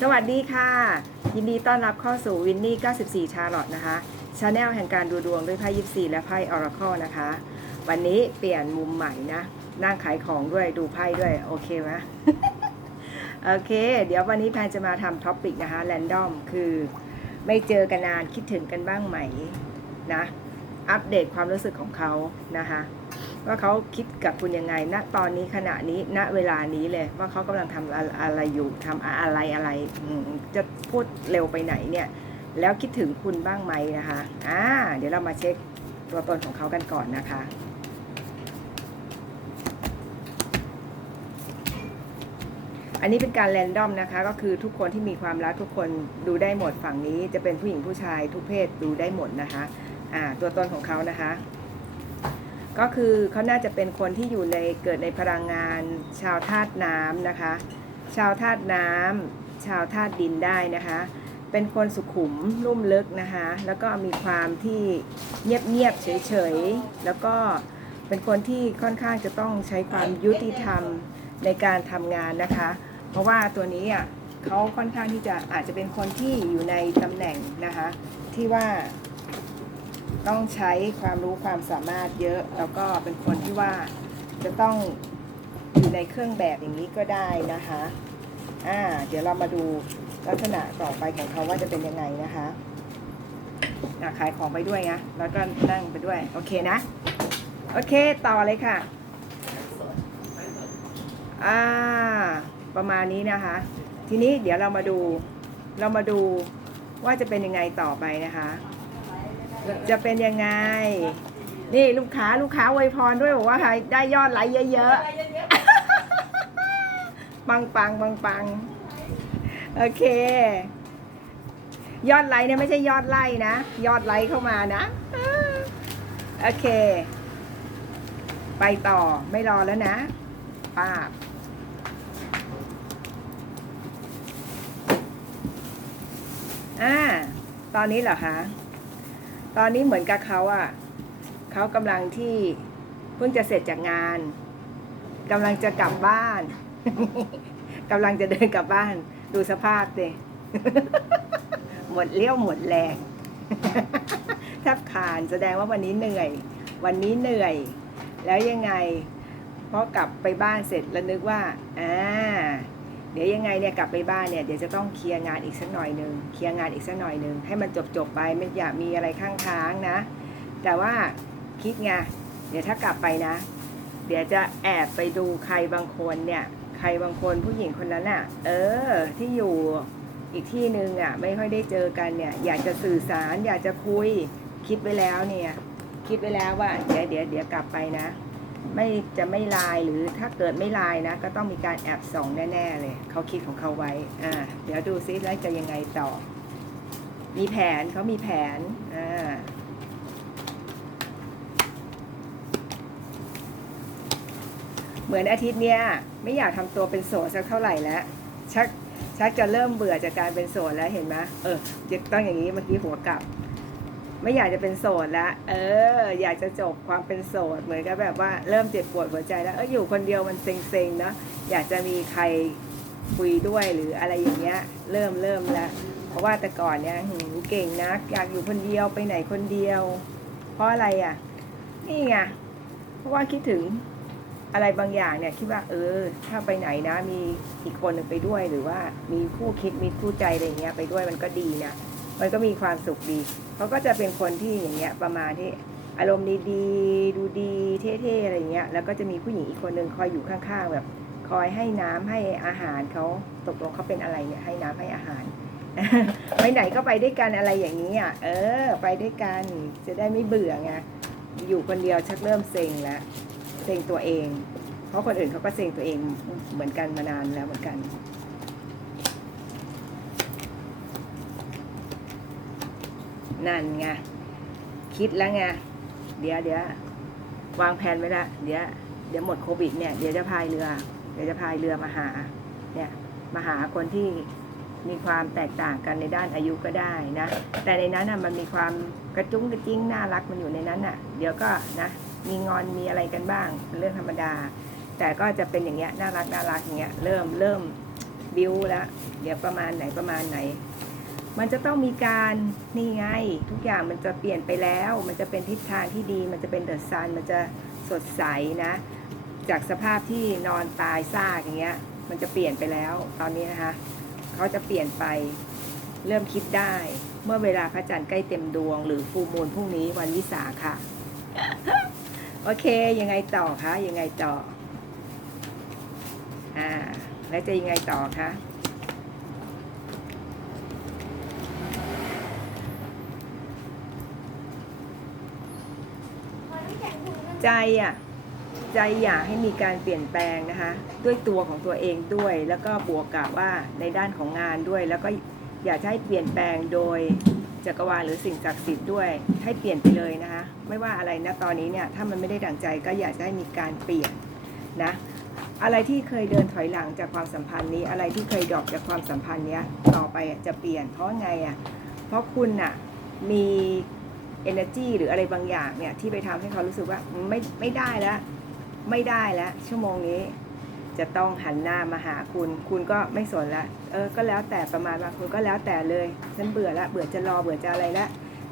สวัสดีค่ะ ยินดีต้อนรับเข้าสู่วินนี่ 94 ชาร์ลอตนะคะชาแนลแห่งการดูดวงด้วยไพ่24และไพ่ออราค e นะคะ วันนี้เปลี่ยนมุมใหม่นะ นั่งขายของด้วยดูไพ่ด้วย โอเคไหมโอเค เดี๋ยววันนี้แพนจะมาทำท็อปิกนะคะแรนดอมคือไม่เจอกันนานคิดถึงกันบ้างไหมนะ อัปเดตความรู้สึกของเขานะคะ ว่าเขาคิดกับคุณยังไงณตอนนี้ขณะนี้ณเวลานี้เลย ว่าเขากำลังทำอะอะไรอยู่ทำอะไรอะไรจะพูดเร็วไปไหนเนี่ย แล้วคิดถึงคุณบ้างไหมนะคะอ่าเดี๋ยวเรามาเช็คตัวตนของเขากันก่อนนะคะอันนี้เป็นการแรนดอมนะคะ ก็คือทุกคนที่มีความรักทุกคนดูได้หมดฝั่งนี้ จะเป็นผู้หญิงผู้ชายทุกเพศดูได้หมดนะคะ อ่า ตัวตนของเขานะคะ ก็คือเขาน่าจะเป็นคนที่อยู่ในเกิดในพลังงาน ชาวธาตุน้ำนะคะ ชาวธาตุน้ำชาวธาตุดินได้นะคะ เป็นคนสุขุมลุ่มลึกนะคะ แล้วก็มีความที่เงียบๆเฉยๆ แล้วก็เป็นคนที่ค่อนข้างจะต้องใช้ความยุติธรรมในการทำงานนะคะ เพราะว่าตัวนี้อะเขาค่อนข้างที่จะอาจจะเป็นคนที่อยู่ในตำแหน่งนะคะ ที่ว่า ต้องใช้ความรู้ความสามารถเยอะ แล้วก็เป็นคนที่ว่าจะต้องอยู่ในเครื่องแบบอย่างนี้ก็ได้นะคะอ่าเดี๋ยวเรามาดูลักษณะต่อไปของเขาว่าจะเป็นยังไงนะคะอะขายของไปด้วยนะแล้วก็นั่งไปด้วย โอเคนะ โอเค ต่อเลยค่ะอ่าประมาณนี้นะคะ ทีนี้เดี๋ยวเรามาดู เรามาดูว่าจะเป็นยังไงต่อไปนะคะ จะเป็นยังไง นี่ลูกค้าลูกค้าอวยพรด้วยบอกว่าได้ยอดไลค์เยอะๆ ปังปังปังปังโอเค ยอดไลค์เนี่ยไม่ใช่ยอดไล่นะ ยอดไลค์เข้ามานะ โอเค ไปต่อไม่รอแล้วนะป้าอ่า ตอนนี้เหรอคะ ตอนนี้เหมือนกับเขาอะ่ะเขากำลังที่เพิ่งจะเสร็จจากงานกำลังจะกลับบ้านกำลังจะเดินกลับบ้าน ดูสภาพเดหมดเลี้ยวหมดแรงแทบขานแสดงว่าวันนี้เหนื่อย วันนี้เหนื่อย แล้วยังไงพอกลับไปบ้านเสร็จแล้วนึกว่าอ่า เดี๋ยวยังไงเนี่ยกลับไปบ้านเนี่ยเดี๋ยวจะต้องเคลียร์งานอีกสักหน่อยหนึ่งเคลียร์งานอีกสักหน่อยหนึ่งให้มันจบจบไปไม่อยากมีอะไรข้างค้างนะ แต่ว่าคิดไงเดี๋ยวถ้ากลับไปนะ เดี๋ยวจะแอบไปดูใครบางคนเนี่ย ใครบางคนผู้หญิงคนนั้นอะ เออ ที่อยู่อีกที่หนึ่งอะ ไม่ค่อยได้เจอกันเนี่ย อยากจะสื่อสารอยากจะคุย คิดไว้แล้วเนี่ย คิดไว้แล้วว่าเดี๋ยวเดี๋ยวเดี๋ยวกลับไปนะ ไม่จะไม่ลน์หรือถ้าเกิดไม่ลน์นะ ก็ต้องมีการแอบส่องแน่ๆเลยเขาคิดของเขาไว้อ่าเดี๋ยวดูซิแล้วจะยังไงต่อ มีแผนเขามีแผนอ่าเหมือนอาทิตย์เนี้ยไม่อยากทำตัวเป็นโสดสักเท่าไหร่แล้วชักชักจะเริ่มเบื่อจากการเป็นโสดแล้วเห็นไหมเออจะต้องอย่างนี้เมื่อกี้หัวกลับ ไม่อยากจะเป็นโสดแล้วเออ อยากจะจบความเป็นโสด เหมือนกับแบบว่าเริ่มเจ็บปวดหัวใจแล้วเอออยู่คนเดียวมันเซ็งๆเนาะอยากจะมีใครคุยด้วยหรืออะไรอย่างเงี้ย เริ่มเริ่มแล้วเพราะว่าแต่ก่อนเนี่ยหืมเก่งนะอยากอยู่คนเดียวไปไหนคนเดียว เพราะอะไรอะ นี่ไงเพราะว่าคิดถึงอะไรบางอย่างเนี่ยคิดว่าเออ ถ้าไปไหนนะมีอีกคนหนึ่งไปด้วยหรือว่ามีคู่คิดมีคู่ใจอะไรเงี้ยไปด้วยมันก็ดีนะมันก็มีความสุขดี เขาก็จะเป็นคนที่อย่างเงี้ยประมาณที่อารมณ์ดีๆดูดีเท่ๆอะไรเงี้ย แล้วก็จะมีผู้หญิงอีกคนหนึ่งคอยอยู่ข้างๆแบบ คอยให้น้ำให้อาหารเขาตกลงเขาเป็นอะไรเนี่ยให้น้ำให้อาหารไปไหนก็ไปด้วยกันอะไรอย่างนี้อะเออ ไปด้วยกันจะได้ไม่เบื่อไงอยู่คนเดียวชักเริ่มเซ็งแล้วเซ็งตัวเอง เพราะคนอื่นเขาก็เซ็งตัวเองเหมือนกันมานานแล้วเหมือนกัน นั่นไงคิดแล้วไงเดี๋ยวเดี๋ยววางแผนไว้ละเดี๋ยวเดี๋ยวหมดโควิดเนี่ยเดี๋ยวจะพายเรือ เดี๋ยวจะพายเรือมาหา เนี่ยมาหาคนที่มีความแตกต่างกันในด้านอายุก็ได้นะ แต่ในนั้นน่ะมันมีความกระจุ้งกระจิ้งน่ารักมันอยู่ในนั้นน่ะ เดี๋ยวก็นะมีงอนมีอะไรกันบ้างเป็นเรื่องธรรมดา แต่ก็จะเป็นอย่างเงี้ยน่ารักน่ารักอย่างเงี้ยเริ่มเริ่มบิวแล้วเดี๋ยวประมาณไหนประมาณไหน มันจะต้องมีการนี่ไง ทุกอย่างมันจะเปลี่ยนไปแล้ว มันจะเป็นทิศทางที่ดี มันจะเป็นเดอะซัน มันจะสดใสนะ จากสภาพที่นอนตายซากอย่างเงี้ย มันจะเปลี่ยนไปแล้ว ตอนนี้นะคะเขาจะเปลี่ยนไปเริ่มคิดได้ เมื่อเวลาพระจันทร์ใกล้เต็มดวง หรือฟูมูลพรุ่งนี้วันวิสาค่ะ โอเค ยังไงต่อคะยังไงต่ออ่าแล้วจะยังไงต่อคะ ใจอะใจอยากให้มีการเปลี่ยนแปลงนะคะ ด้วยตัวของตัวเองด้วย แล้วก็บวกกับว่าในด้านของงานด้วย แล้วก็อยากให้เปลี่ยนแปลงโดยจักรวาลหรือสิ่งศักดิ์สิทธิ์ด้วย ให้เปลี่ยนไปเลยนะคะ ไม่ว่าอะไรนะตอนนี้เนี่ยถ้ามันไม่ได้ดั่งใจก็อยากจะให้มีการเปลี่ยนนะอะไรที่เคยเดินถอยหลังจากความสัมพันธ์นี้ อะไรที่เคยดรอปจากความสัมพันธ์เนี้ยต่อไปจะเปลี่ยนเพราะไงอะเพราะคุณอะมี energy หรืออะไรบางอย่างเนี่ยที่ไปทำให้เขารู้สึกว่าไม่ไม่ได้แล้วไม่ได้แล้ว ชั่วโมงนี้ จะต้องหันหน้ามาหาคุณ คุณก็ไม่สนละเออก็แล้วแต่ประมาณว่าคุณก็แล้วแต่เลยฉันเบื่อละเบื่อจะรอเบื่อจะอะไรละ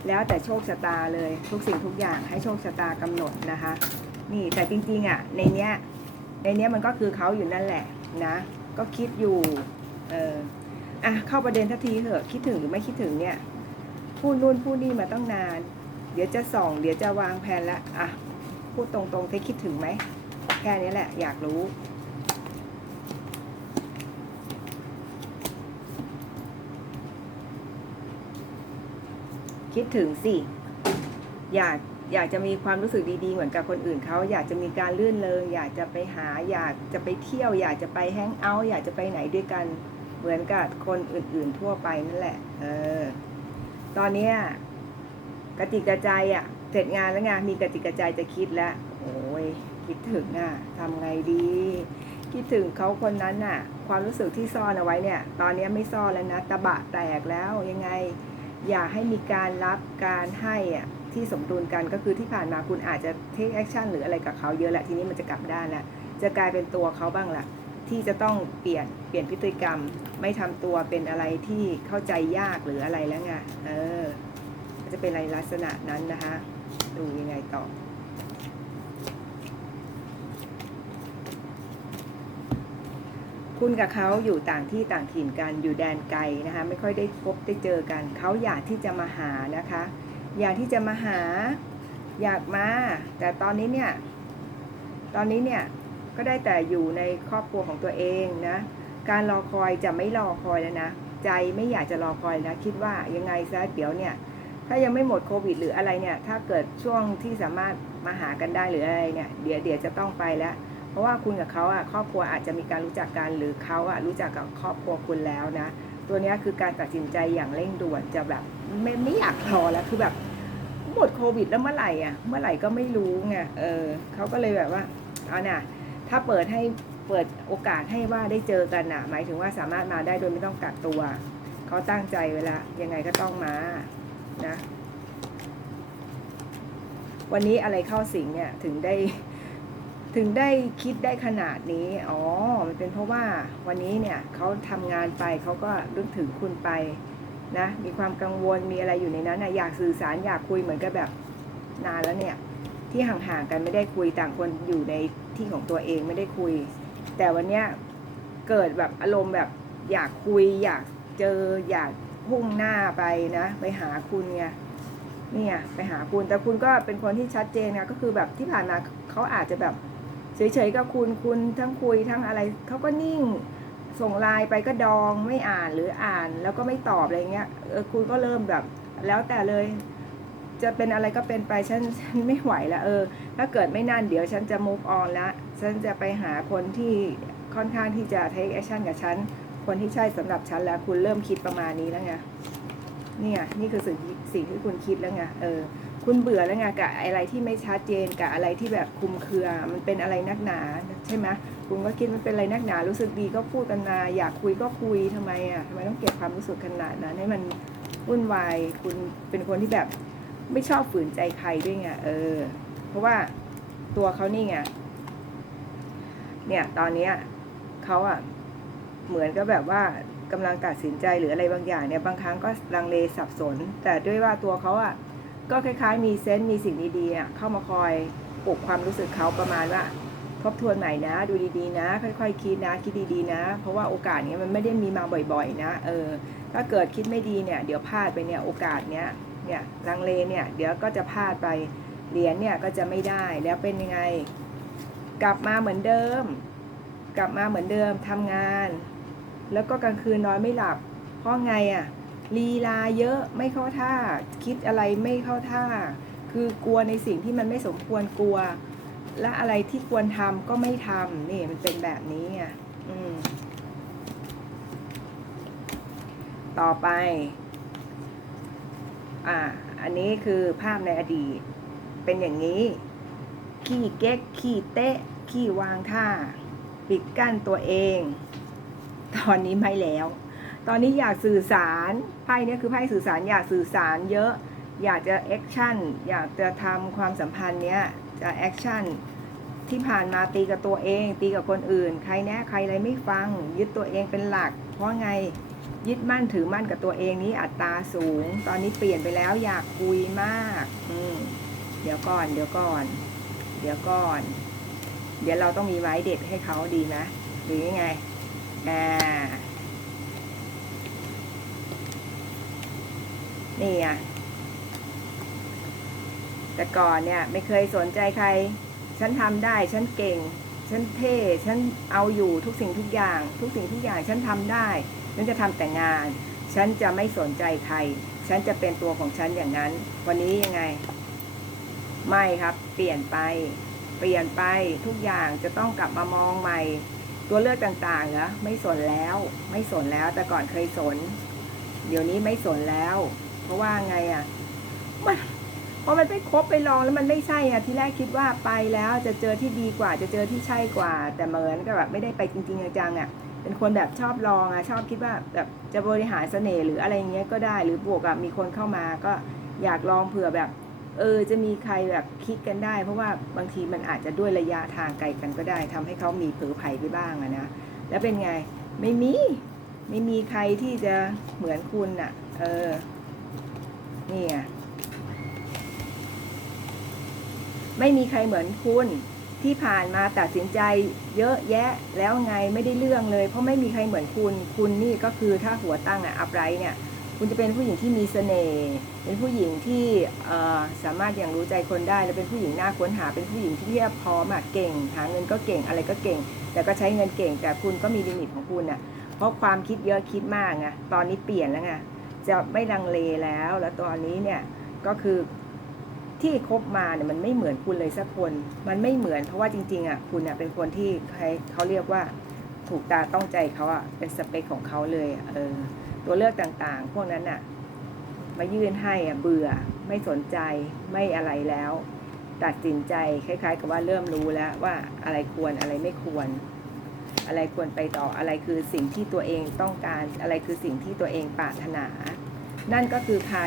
แล้วแต่โชคชะตาเลยทุกสิ่งทุกอย่างให้โชคชะตากำหนดนะคะ นี่แต่จริงๆอะในเนี้ยในเนี้ยมันก็คือเขาอยู่นั่นแหละนะ ก็คิดอยู่เอออะเข้าประเด็นทันทีเถอะคิดถึงหรือไม่คิดถึงเนี่ยพูดนู่นพูดนี่มาต้องนาน เดี๋ยวจะส่อง เดี๋ยวจะวางแผนละอะ พูดตรงๆเธอคิดถึงไหม แค่นี้แหละ อยากรู้ คิดถึงสิ อยากอยากจะมีความรู้สึกดีๆ เหมือนกับคนอื่นเขาอยากจะมีการลื่นเลงอยากจะไปหา อยากจะไปเที่ยว อยากจะไปแฮงเอาท์อยากจะไปไหนด้วยกัน เหมือนกับคนอื่นๆทั่วไปนั่นแหละ เออ ตอนเนี้ย กระติกกระใจอะเสร็จงานแล้วไงมีกระติกกระใจจะคิดแล้วโอ้ยคิดถึงอะทำไงดี คิดถึงเขาคนนั้นน่ะ ความรู้สึกที่ซ่อนเอาไว้เนี่ย ตอนนี้ไม่ซ่อนแล้วนะตะบะแตกแล้วยังไง อยากให้มีการรับการให้อะที่สมดุลกันก็คือที่ผ่านมาคุณอาจจะ take action หรืออะไรกับเขาเยอะแหละทีนี้มันจะกลับด้านละจะกลายเป็นตัวเขาบ้างละที่จะต้องเปลี่ยนเปลี่ยนพฤติกรรม ไม่ทำตัวเป็นอะไรที่เข้าใจยากหรืออะไรแล้วไงเออ จะเป็นอะไรลักษณะนั้นนะคะ ดูยังไงต่อ คุณกับเขาอยู่ต่างที่ต่างถิ่นกันอยู่แดนไกลนะคะ ไม่ค่อยได้พบได้เจอกัน เขาอยากที่จะมาหานะคะ อยากที่จะมาหาอยากมา แต่ตอนนี้เนี่ย ตอนนี้เนี่ยก็ได้แต่อยู่ในครอบครัวของตัวเองนะ การรอคอยจะไม่รอคอยแล้วนะ ใจไม่อยากจะรอคอยนะคิดว่ายังไงซะเดี๋ยวเนี่ย ถ้ายังไม่หมดโควิด หรืออะไรเนี่ยถ้าเกิดช่วงที่สามารถมาหากันได้หรืออะไรเนี่ยเดี๋ยวเดี๋ยวจะต้องไปแล้ว เพราะว่าคุณกับเขาอะครอบครัวอาจจะมีการรู้จักกันหรือเขาอะรู้จักกับครอบครัวคุณแล้วนะ ตัวนี้คือการตัดสินใจอย่างเร่งด่วนจะแบบไม่ไม่อยากรอแล้วคือแบบหมดโควิดแล้วเมื่อไหร่อะเมื่อไหร่ก็ไม่รู้ไงเออเขาก็เลยแบบว่าเอาน่ะถ้าเปิดให้เปิดโอกาสให้ว่าได้เจอกันน่ะ หมายถึงว่าสามารถมาได้โดยไม่ต้องกักตัวเขาตั้งใจเวลายังไงก็ต้องมา นะ วันนี้อะไรเข้าสิงเนี่ยถึงได้ถึงได้คิดได้ขนาดนี้ อ๋อ มันเป็นเพราะว่าวันนี้เนี่ยเขาทำงานไปเขาก็นึกถึงคุณไปนะ มีความกังวล มีอะไรอยู่ในนั้นนะอยากสื่อสาร อยากคุยเหมือนกับแบบนานแล้วเนี่ย ที่ห่างๆกันไม่ได้คุยต่างคนอยู่ในที่ของตัวเองไม่ได้คุย แต่วันเนี้ยเกิดแบบอารมณ์แบบอยากคุย อยากเจอ อยาก พุ่งหน้าไปนะ ไปหาคุณไงเนี่ยไปหาคุณแต่คุณก็เป็นคนที่ชัดเจนนะก็คือแบบที่ผ่านมาเขาอาจจะแบบเฉยๆกับคุณคุณทั้งคุยทั้งอะไรเขาก็นิ่งส่งไลน์ไปก็ดองไม่อ่านหรืออ่านแล้วก็ไม่ตอบอะไรเงี้ยเออคุณก็เริ่มแบบ แล้วแต่เลย จะเป็นอะไรก็เป็นไปฉันฉันไม่ไหวแล้วเออ ถ้าเกิดไม่นานเดี๋ยวฉันจะ move on ละฉันจะไปหาคนที่ค่อนข้างที่จะ take action กับฉัน คนที่ใช่สำหรับฉันแล้ว คุณเริ่มคิดประมาณนี้แล้วไงเนี่ยนี่คือสิ่งที่สิ่งที่คุณคิดแล้วไงเออ คุณเบื่อแล้วไงกับอะไรที่ไม่ชัดเจนกับอะไรที่แบบคุมเครือ มันเป็นอะไรนักหนาใช่ไหมคุณก็คิดมันเป็นอะไรนักหนา รู้สึกดีก็พูดกันมา อยากคุยก็คุยทำไมอะทำไมต้องเก็บความรู้สึกขนาดนั้นให้มันวุ่นวายคุณเป็นคนที่แบบไม่ชอบฝืนใจใครด้วยไงเออ เพราะว่าตัวเขานี่ไงเนี่ยตอนเนี้ยเขาอะ เหมือนกับแบบว่ากำลังตัดสินใจหรืออะไรบางอย่างเนี่ยบางครั้งก็ลังเลสับสน แต่ด้วยว่าตัวเขาอะก็คล้ายๆ มีเซนต์มีสิ่งดีๆอะเข้ามาคอยปลุกความรู้สึกเขาประมาณว่า ทบทวนใหม่นะ ดูดีๆนะ ค่อยๆคิดนะ คิดดีๆนะ เพราะว่าโอกาสเนี้ยมันไม่ได้มีมาบ่อย ๆ นะเออถ้าเกิดคิดไม่ดีเนี่ย เดี๋ยวพลาดไปเนี่ยโอกาสเนี้ยเนี่ยลังเลเนี่ยเดี๋ยวก็จะพลาดไปเหรียญเนี่ยก็จะไม่ได้แล้วเป็นยังไง กลับมาเหมือนเดิม กลับมาเหมือนเดิมทำงาน แล้วก็กลางคืนนอนไม่หลับ เพราะไงอะ่ะลีลาเยอะไม่เข้าท่า คิดอะไรไม่เข้าท่า คือกลัวในสิ่งที่มันไม่สมควรกลัว และอะไรที่ควรทำก็ไม่ทำนี่มันเป็นแบบนี้ไงอืมต่อไป อ่า อันนี้คือภาพในอดีต เป็นอย่างนี้ ขี้เก๊ก ขี้เตะ ขี้วางท่า ปิดกั้นตัวเอง ตอนนี้ไม่แล้ว ตอนนี้อยากสื่อสารไพ่เนี้คือไพ่สื่อสารอยากสื่อสารเยอะ อยากจะแอคชั่นอยากจะทำความสัมพันธ์เนี้ยจะแอคชั่นที่ผ่านมาตีกับตัวเอง ตีกับคนอื่น ใครแน่ใครอะไรไม่ฟัง ยึดตัวเองเป็นหลัก เพราะไงยึดมั่นถือมั่นกับตัวเองนี้อัตราสูง ตอนนี้เปลี่ยนไปแล้วอยากคุยมาก อืมเดี๋ยวก่อน เดี๋ยวก่อน เดี๋ยวก่อน เดี๋ยวเราต้องมีไม้เด็ดให้เขาดีไหมหรือยังไง อ่านี่อะแต่ก่อนเนี่ยไม่เคยสนใจใคร ฉันทำได้ ฉันเก่ง ฉันเท่ ฉันเอาอยู่ทุกสิ่งทุกอย่าง ทุกสิ่งทุกอย่าง ฉันทำได้ ฉันจะทำแต่งาน ฉันจะไม่สนใจใคร ฉันจะเป็นตัวของฉันอย่างนั้น วันนี้ยังไง ไม่ครับ เปลี่ยนไป เปลี่ยนไปทุกอย่างจะต้องกลับมามองใหม่ ตัวเลือกต่างๆเหรอไม่สนแล้ว ไม่สนแล้วแต่ก่อนเคยสน เดี๋ยวนี้ไม่สนแล้ว เพราะว่าไงอะมันพอมันไปคบไปลองแล้วมันไม่ใช่อะที่แรกคิดว่าไปแล้วจะเจอที่ดีกว่า จะเจอที่ใช่กว่า แต่เหมือนกับแบบไม่ได้ไปจริงๆจังๆอะเป็นคนแบบชอบลองอะชอบคิดว่าแบบจะบริหารเสน่ห์หรืออะไรเงี้ยก็ได้ หรือบวกกับมีคนเข้ามาก็อยากลองเผื่อแบบ เออจะมีใครแบบคิดกันได้ เพราะว่าบางทีมันอาจจะด้วยระยะทางไกลกันก็ได้ทำให้เขามีเผลอไผ่ไปบ้างอะนะแล้วเป็นไงไม่มีไม่มีใครที่จะเหมือนคุณอะเออนี่ไงไม่มีใครเหมือนคุณที่ผ่านมาตัดสินใจเยอะแยะแล้วไงไม่ได้เรื่องเลย เพราะไม่มีใครเหมือนคุณ คุณนี่ก็คือถ้าหัวตั้งอะอัพไรเนี่ย คุณจะเป็นผู้หญิงที่มีเสน่ห์เป็นผู้หญิงที่เอ่อสามารถอย่างรู้ใจคนได้ และเป็นผู้หญิงน่าค้นหา เป็นผู้หญิงที่เรียบพร้อมอะเก่ง หาเงินก็เก่งอะไรก็เก่ง แต่ก็ใช้เงินเก่ง แต่คุณก็มีลิมิตของคุณอะเพราะความคิดเยอะคิดมากไงตอนนี้เปลี่ยนแล้วไงจะไม่ลังเลแล้ว แล้วตอนนี้เนี่ยก็คือที่คบมาเนี่ยมันไม่เหมือนคุณเลยสักคน มันไม่เหมือนเพราะว่าจริงๆอะคุณอะเป็นคนที่ใครเขาเรียกว่าถูกตาต้องใจเขาอะเป็นสเปคของเขาเลยเออ ตัวเลือกต่างๆ พวกนั้นน่ะ มายื่นให้อะเบื่อไม่สนใจไม่อะไรแล้ว ตัดสินใจคล้าย ๆ กับว่าเริ่มรู้แล้วว่าอะไรควรอะไรไม่ควร อะไรควรไปต่ออะไรคือสิ่งที่ตัวเองต้องการอะไรคือสิ่งที่ตัวเองปรารถนา นั่นก็คือใคร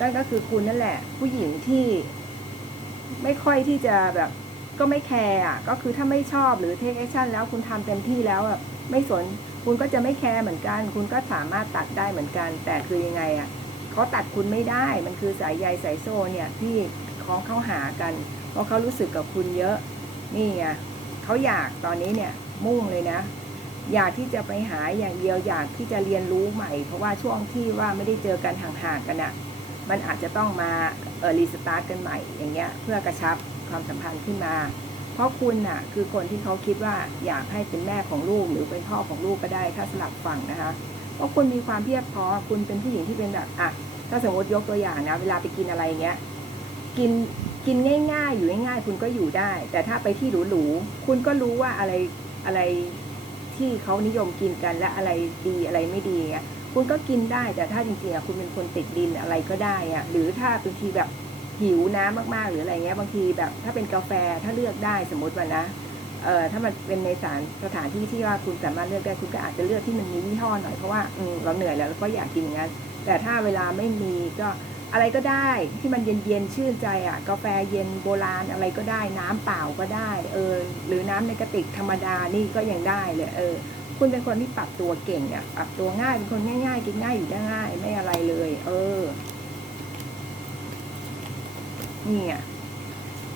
นั่นก็คือคุณนั่นแหละ ผู้หญิงที่ไม่ค่อยที่จะแบบก็ไม่แคร์อะก็คือถ้าไม่ชอบหรือเทคแอคชั่นแล้วคุณทำเต็มที่แล้วแบบไม่สน คุณก็จะไม่แคร์เหมือนกัน คุณก็สามารถตัดได้เหมือนกัน แต่คือยังไงอะเขาตัดคุณไม่ได้ มันคือสายใยสายโซ่เนี่ยที่คล้องเข้าหากัน เพราะเขารู้สึกกับคุณเยอะ นี่ไงเขาอยากตอนนี้เนี่ยมุ่งเลยนะ อยากที่จะไปหาอย่างเดียวอยากที่จะเรียนรู้ใหม่ เพราะว่าช่วงที่ว่าไม่ได้เจอกันห่างๆกันอะมันอาจจะต้องมาเออรีสตาร์ทกันใหม่อย่างเงี้ยเพื่อกระชับความสัมพันธ์ขึ้นมา เพราะคุณน่ะคือคนที่เขาคิดว่าอยากให้เป็นแม่ของลูกหรือเป็นพ่อของลูกก็ได้ถ้าสลับฝั่งนะคะเพราะคุณมีความเพียบพร้อมคุณเป็นผู้หญิงที่เป็นแบบอะถ้าสมมติยกตัวอย่างนะเวลาไปกินอะไรเงี้ยกินกินง่าย ๆ อยู่ง่ายๆ คุณก็อยู่ได้ แต่ถ้าไปที่หรูๆคุณก็รู้ว่าอะไรอะไรที่เขานิยมกินกันและอะไรดีอะไรไม่ดีคุณก็กินได้แต่ถ้าจริงๆคุณเป็นคนติดดินอะไรก็ได้อะหรือถ้าบางทีแบบ หิวน้ำมากๆ หรืออะไรเงี้ยบางทีแบบ ถ้าเป็นกาแฟถ้าเลือกได้สมมติว่านะเอ่อถ้ามันเป็นในสานสถานที่ที่ว่าคุณสามารถเลือกได้คุณก็อาจจะเลือกที่มันมียี่ห้อหน่อยเพราะว่าเราเหนื่อยแล้วเราก็อยากกินอย่างนั้นแต่ถ้าเวลาไม่มีก็อะไรก็ได้ที่มันเย็นเย็นๆชื่นใจอะกาแฟเย็นโบราณอะไรก็ได้น้ำเปล่าก็ได้เออหรือน้ำในกระติกธรรมดานี่ก็ยังได้เลยเออคุณเป็นคนที่ปรับตัวเก่งอะปรับตัวง่ายเป็นคนง่าย ๆ กินง่ายอยู่ได้ง่ายไม่อะไรเลย เออ นี่ไง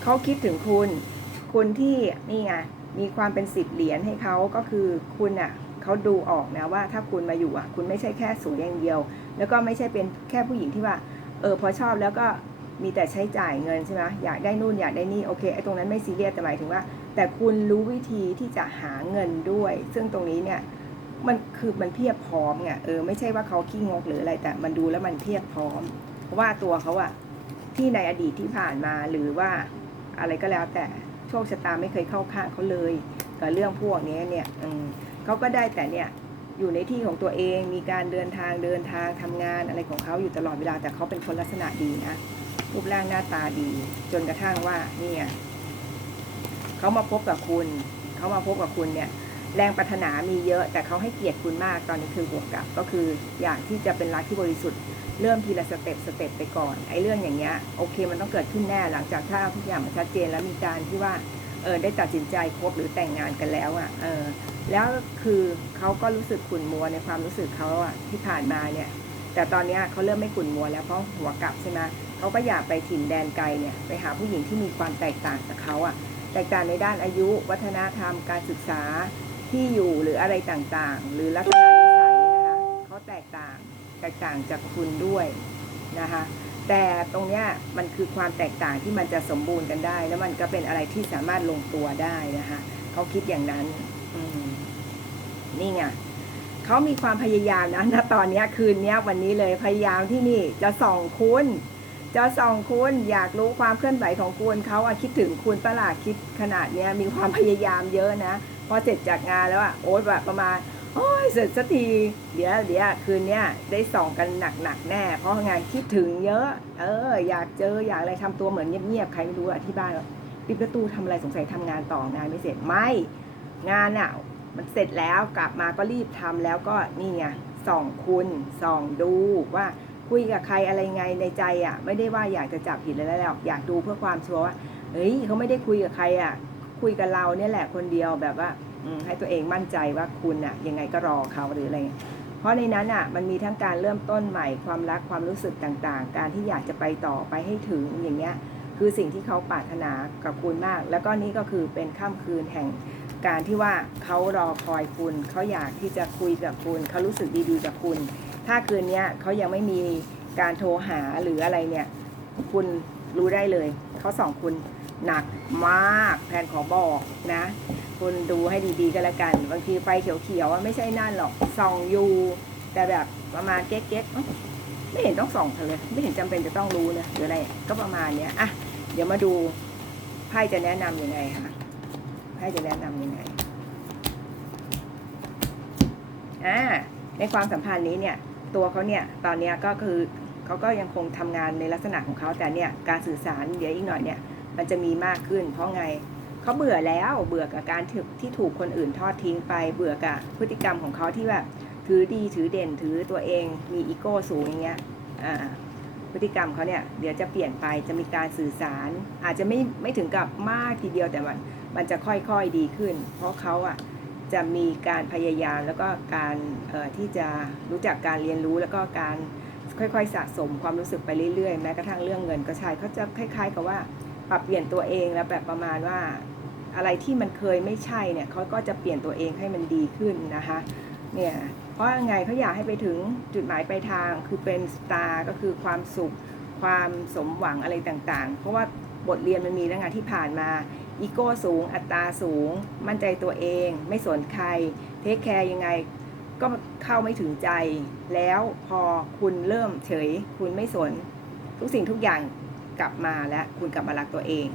เขาคิดถึงคุณคุณที่นี่ไงมีความเป็นสิบเหรียญให้เขาก็คือคุณอะเขาดูออกนะว่าถ้าคุณมาอยู่อะ คุณไม่ใช่แค่สวยอย่างเดียว แล้วก็ไม่ใช่เป็นแค่ผู้หญิงที่ว่า เออพอชอบแล้วก็มีแต่ใช้จ่ายเงินใช่ไหมอยากได้นู่นอยากได้นี่โอเคไอ้ตรงนั้นไม่ซีเรียสแต่หมายถึงว่า แต่คุณรู้วิธีที่จะหาเงินด้วย ซึ่งตรงนี้เนี่ยมันคือมันเพียบพร้อมไงเออไม่ใช่ว่าเขาขี้งกหรืออะไรแต่มันดูแล้วมันเพียบพร้อม เพราะว่าตัวเขาอะ ที่ในอดีตที่ผ่านมาหรือว่าอะไรก็แล้วแต่โชคชะตาไม่เคยเข้าข้างเขาเลย กับเรื่องพวกนี้เนี่ยอืมเขาก็ได้แต่เนี่ยอยู่ในที่ของตัวเองมีการเดินทางเดินทางทำงานอะไรของเขาอยู่ตลอดเวลาแต่เขาเป็นคนลักษณะดีนะรูปร่างหน้าตาดี จนกระทั่งว่าเนี่ยเขามาพบกับคุณเขามาพบกับคุณเนี่ย แรงปรารถนามีเยอะ แต่เขาให้เกียรติคุณมากตอนนี้คือบวกกับ ก็คืออยากที่จะเป็นรักที่บริสุทธิ์เริ่มทีละสเต็ปสเต็ปไปก่อนไอ้เรื่องอย่างเงี้ยโอเค มันต้องเกิดขึ้นแน่หลังจากถ้าทุกอย่างมันชัดเจนแล้วมีการที่ว่าเออได้ตัดสินใจคบหรือแต่งงานกันแล้วอะ่ะเออแล้วคือเขาก็รู้สึกขุ่นมัวในความรู้สึกเขาอะที่ผ่านมาเนี่ยแต่ตอนนี้เขาเริ่มไม่ขุ่นมัวแล้วเพราะหัวกลับใช่ไหมเขาก็อยากไปถิ่นแดนไกลเนี่ยไปหาผู้หญิงที่มีความแตกต่างจากเขาอะแตกต่างในด้านอายุ วัฒนธรรมการศึกษา ที่อยู่หรืออะไรต่างๆ หรือลักษณะนิสัยนะคะเขาแตกต่างแตกต่างจากคุณด้วยนะคะแต่ตรงเนี้ยมันคือความแตกต่างที่มันจะสมบูรณ์กันได้ แล้วมันก็เป็นอะไรที่สามารถลงตัวได้นะคะเขาคิดอย่างนั้นนี่ไงเขามีความพยายามนะณตอนนี้คืนนี้วันนี้เลยพยายามที่นี่จะส่องคุณจะส่องคุณอยากรู้ความเคลื่อนไหวของคุณเขาอะคิดถึงคุณประหลาดคิดขนาดเนี้ยมีความพยายามเยอะนะ พอเสร็จจากงานแล้วอะโอ๊ตแบบประมาณโอ้ยเสร็จสักทีเดี๋ยวเดี๋ยวคืนเนี้ยได้ส่องกันหนักๆแน่ เพราะงานคิดถึงเยอะ เออ อยากเจออยากอะไรทำตัวเหมือนเงียบๆใครไม่รู้อะที่บ้านแบบปิดประตูทำอะไรสงสัยทำงานต่องานไม่เสร็จไม่งานอะมันเสร็จแล้วกลับมาก็รีบทำแล้วก็นี่ไงส่องคุณส่องดูว่าคุยกับใครอะไรไงในใจอะไม่ได้ว่าอยากจะจับผิดเลยแล้วหรอกอยากดูเพื่อความชัวร์ว่าเฮ้ยเขาไม่ได้คุยกับใครอะ คุยกับเราเนี่ยแหละคนเดียวแบบว่าให้ตัวเองมั่นใจว่าคุณอะยังไงก็รอเขาหรืออะไรเพราะในนั้นอะมันมีทั้งการเริ่มต้นใหม่ความรักความรู้สึกต่างๆ การที่อยากจะไปต่อไปให้ถึงอย่างเงี้ยคือสิ่งที่เขาปรารถนากับคุณมาก แล้วก็นี่ก็คือเป็นค่ำคืนแห่งการที่ว่าเขารอคอยคุณเขาอยากที่จะคุยกับคุณเขารู้สึกดีๆกับคุณ ถ้าคืนนี้เขายังไม่มีการโทรหาหรืออะไรเนี่ย คุณรู้ได้เลย เขาสองคุณ หนักมากแพนขอบอกนะ คุณดูให้ดีๆก็แล้วกัน บางทีไฟเขียวๆอะไม่ใช่นั่นหรอกส่องอยู่แต่แบบประมาณเก๊กๆไม่เห็นต้องส่องเธอเลยไม่เห็นจำเป็นจะต้องรู้เลยหรืออะไรก็ประมาณเนี้ยอะเดี๋ยวมาดูไพ่จะแนะนำยังไงคะไพ่จะแนะนำยังไงอ่าในความสัมพันธ์นี้เนี่ย ตัวเขาเนี่ยตอนเนี้ยก็คือเขาก็ยังคงทำงานในลักษณะของเขาแต่เนี่ยการสื่อสารเดี๋ยวอีกหน่อยเนี่ย มันจะมีมากขึ้น เพราะไงเขาเบื่อแล้วเบื่อกับการที่ที่ถูกคนอื่นทอดทิ้งไปเบื่อกับพฤติกรรมของเขาที่แบบถือดีถือเด่นถือตัวเองมีอีโก้สูงอย่างเงี้ยอ่าพฤติกรรมเขาเนี่ยเดี๋ยวจะเปลี่ยนไปจะมีการสื่อสาร อาจจะไม่ไม่ถึงกับมากทีเดียวแต่มันมันจะค่อยๆดีขึ้น เพราะเขาอะจะมีการพยายามแล้วก็การเอ่อที่จะรู้จักการเรียนรู้แล้วก็การค่อยๆสะสมความรู้สึกไปเรื่อยๆแม้กระทั่งเรื่องเงินก็ใช่เขาจะคล้าย ๆ กับว่า ปรับเปลี่ยนตัวเองแล้วแบบประมาณว่าอะไรที่มันเคยไม่ใช่เนี่ยเขาก็จะเปลี่ยนตัวเองให้มันดีขึ้นนะคะเนี่ยเพราะยังไงเขาอยากให้ไปถึงจุดหมายปลายทางคือเป็นสตาร์ก็คือความสุข ความสมหวังอะไรต่างๆ เพราะว่าบทเรียนมันมีแล้วไงที่ผ่านมาอีโก้สูง อัตราสูง มั่นใจตัวเอง ไม่สนใคร เทคแคร์ยังไงก็เข้าไม่ถึงใจ แล้วพอคุณเริ่มเฉย คุณไม่สน ทุกสิ่งทุกอย่าง กลับมาแล้วคุณกลับมารักตัวเอง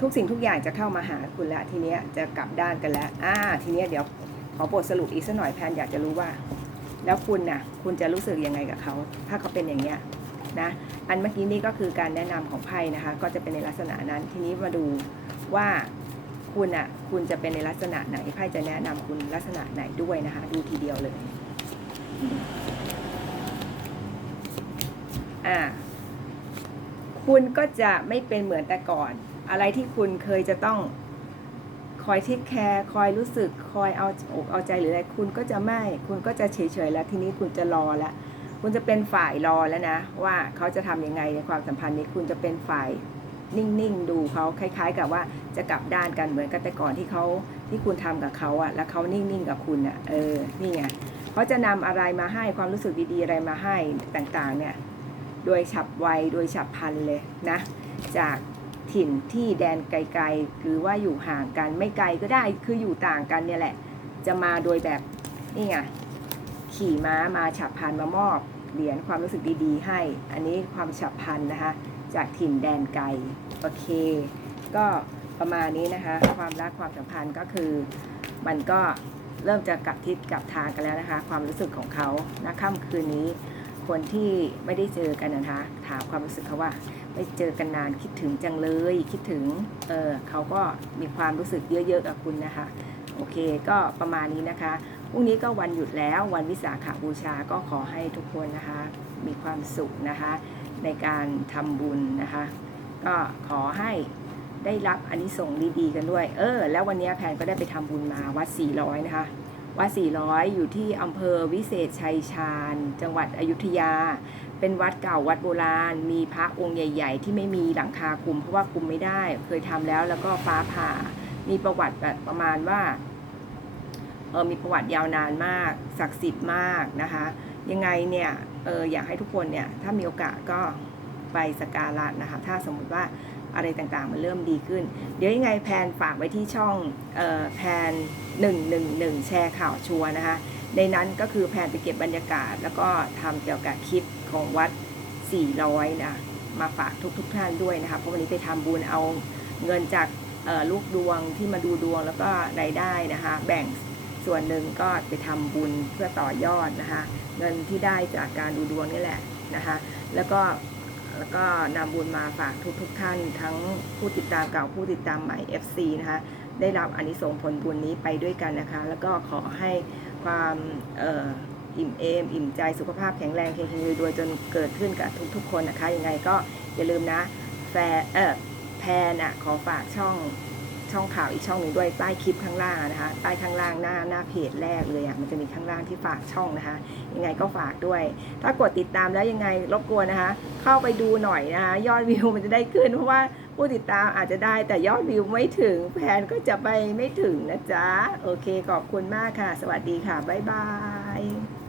ทุกสิ่งทุกอย่างจะเข้ามาหาคุณแล้วทีเนี้ยจะกลับด้านกันแล้วอ่าทีเนี้ยเดี๋ยวขอบทสรุปอีกสักหน่อยแพนอยากจะรู้ว่า แล้วคุณน่ะคุณจะรู้สึกยังไงกับเขา ถ้าเขาเป็นอย่างเงี้ยนะอันเมื่อกี้นี่ก็คือการแนะนำของไพ่นะคะ ก็จะเป็นในลักษณะนั้นทีนี้มาดูว่าคุณอะคุณจะเป็นในลักษณะไหนไพ่จะแนะนำคุณลักษณะไหนด้วยนะคะ ดูทีเดียวเลยอ่า คุณก็จะไม่เป็นเหมือนแต่ก่อน อะไรที่คุณเคยจะต้องคอยเทคแคร์คอยรู้สึกคอยเอาอกเอาใจหรืออะไรคุณก็จะไม่ คุณก็จะเฉยๆแล้วทีนี้คุณจะรอละคุณจะเป็นฝ่ายรอแล้วนะ ว่าเขาจะทำยังไงในความสัมพันธ์นี้คุณจะเป็นฝ่ายนิ่งๆดูเขาคล้าย ๆ กับว่าจะกลับด้านกันเหมือนกับแต่ก่อนที่เขาที่คุณทำกับเขาอะแล้วเขานิ่งๆกับคุณอะเออนี่ไงเขาจะนำอะไรมาให้ความรู้สึกดีๆอะไรมาให้ต่างๆเนี่ย โดยฉับไวโดยฉับพลันเลยนะ จากถิ่นที่แดนไกลๆ หรือว่าอยู่ห่างกันไม่ไกลก็ได้คืออยู่ต่างกันเนี่ยแหละ จะมาโดยแบบนี่ไงขี่ม้ามาฉับพลันมามอบเหรียญความรู้สึกดีๆ ให้ อันนี้ความฉับพลันนะคะ จากถิ่นแดนไกลโอเค ก็ประมาณนี้นะคะ ความรักความสัมพันธ์ก็คือ มันก็เริ่มจะกลับทิศกลับทางกันแล้วนะคะ ความรู้สึกของเขาณค่ำคืนนี้ คนที่ไม่ได้เจอกันนะคะ ถามความรู้สึกเขาว่า ไม่เจอกันนานคิดถึงจังเลย คิดถึงเออเขาก็มีความรู้สึกเยอะๆกับคุณนะคะ โอเคก็ประมาณนี้นะคะพรุ่งนี้ก็วันหยุดแล้ววันวิสาขาบูชาก็ขอให้ทุกคนนะคะ มีความสุขนะคะ ในการทำบุญนะคะ ก็ขอให้ได้รับอานิสงส์ดีๆกันด้วย เออ แล้ววันนี้แพนก็ได้ไปทำบุญมาวัด400นะคะ วัด400 อยู่ที่อำเภอวิเศษชัยชาญ จังหวัดอยุธยา เป็นวัดเก่าวัดโบราณ มีพระองค์ใหญ่ ๆ ที่ไม่มีหลังคาคลุม เพราะว่าคลุมไม่ได้ เคยทำแล้วแล้วก็ฟ้าผ่า มีประวัติแบบประมาณว่าเออมีประวัติยาวนานมากศักดิ์สิทธิ์มากนะคะ ยังไงเนี่ยเอออยากให้ทุกคนเนี่ยถ้ามีโอกาสก็ไปสกการะนะคะ ถ้าสมมุติว่า อะไรต่างๆ มันเริ่มดีขึ้น เดี๋ยวยังไงแพนฝากไว้ที่ช่องอ่อแพน 111 แชร์ข่าวชัวนะคะ ในนั้นก็คือแพนไปเก็บบรรยากาศ แล้วก็ทำเกี่ยวกับคลิปของวัด 400 นะ มาฝากทุกๆทท่านด้วยนะคะ เพราะวันนี้ไปทำบุญเอาเงินจากลูกดวงที่มาดูดวงแล้วก็รายได้นะคะ แบ่งส่วนหนึ่งก็ไปทำบุญเพื่อต่อยอดนะคะ เงินที่ได้จากการดูดวงนี่แหละนะคะ แล้วก็ แล้วก็นำบุญมาฝากทุกทุกท่าน ทั้งผู้ติดตามเก่าผู้ติดตามใหม่ FC นะคะได้รับอานิสงส์ผลบุญนี้ไปด้วยกันนะคะ แล้วก็ขอให้ความอิ่มเอม อิ่มใจสุขภาพแข็งแรงเฮงๆรวยๆจนเกิดขึ้นกับทุกๆ คนนะคะยังไงก็อย่าลืมนะแฟร์เออแพนอะขอฝากช่อง ช่องข่าวอีกช่องหนึ่งด้วยใต้คลิปข้างล่างนะคะใต้ข้างล่างหน้าหน้าเพจแรกเลยอะมันจะมีข้างล่างที่ฝากช่องนะคะ ยังไงก็ฝากด้วย ถ้ากดติดตามแล้วยังไงรบกวนนะคะ เข้าไปดูหน่อยนะคะ ยอดวิวมันจะได้ขึ้น เพราะว่าผู้ติดตามอาจจะได้แต่ยอดวิวไม่ถึงแพนก็จะไปไม่ถึงนะจ๊ะโอเคขอบคุณมากค่ะ สวัสดีค่ะบ๊ายบาย